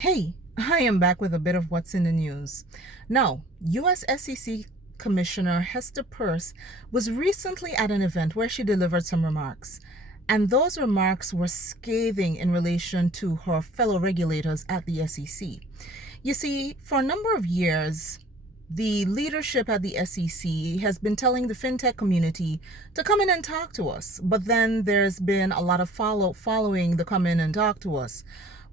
Hey, I am back with a bit of what's in the news. Now, US SEC Commissioner Hester Peirce was recently at an event where she delivered some remarks, and those remarks were scathing in relation to her fellow regulators at the SEC. You see, for a number of years, the leadership at the SEC has been telling the fintech community to come in and talk to us, but then there's been a lot of following the come in and talk to us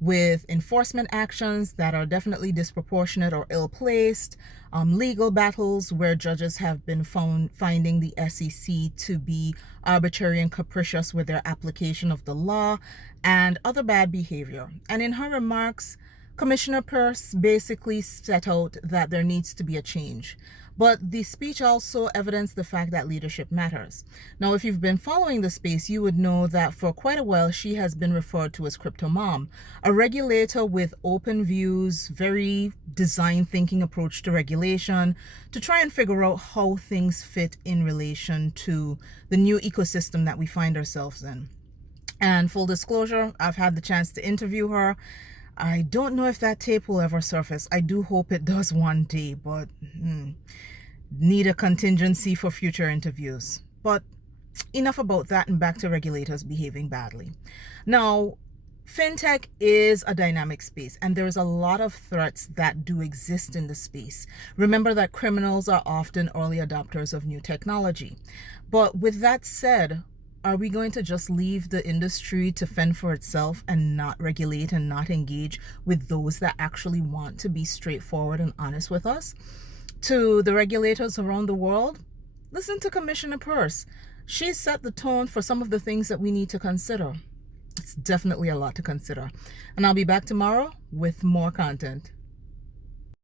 with enforcement actions that are definitely disproportionate or ill-placed, legal battles where judges have been finding the SEC to be arbitrary and capricious with their application of the law, and other bad behavior. And in her remarks, Commissioner Peirce basically set out that there needs to be a change. But the speech also evidenced the fact that leadership matters. Now, if you've been following the space, you would know that for quite a while, she has been referred to as Crypto Mom, a regulator with open views, very design thinking approach to regulation, to try and figure out how things fit in relation to the new ecosystem that we find ourselves in. And full disclosure, I've had the chance to interview her. I don't know if that tape will ever surface. I do hope it does one day, but need a contingency for future interviews. But enough about that, and back to regulators behaving badly. Now, fintech is a dynamic space, and there's a lot of threats that do exist in the space. Remember that criminals are often early adopters of new technology. But with that said, are we going to just leave the industry to fend for itself and not regulate and not engage with those that actually want to be straightforward and honest with us? To the regulators around the world, listen to Commissioner Peirce. She set the tone for some of the things that we need to consider. It's definitely a lot to consider. And I'll be back tomorrow with more content.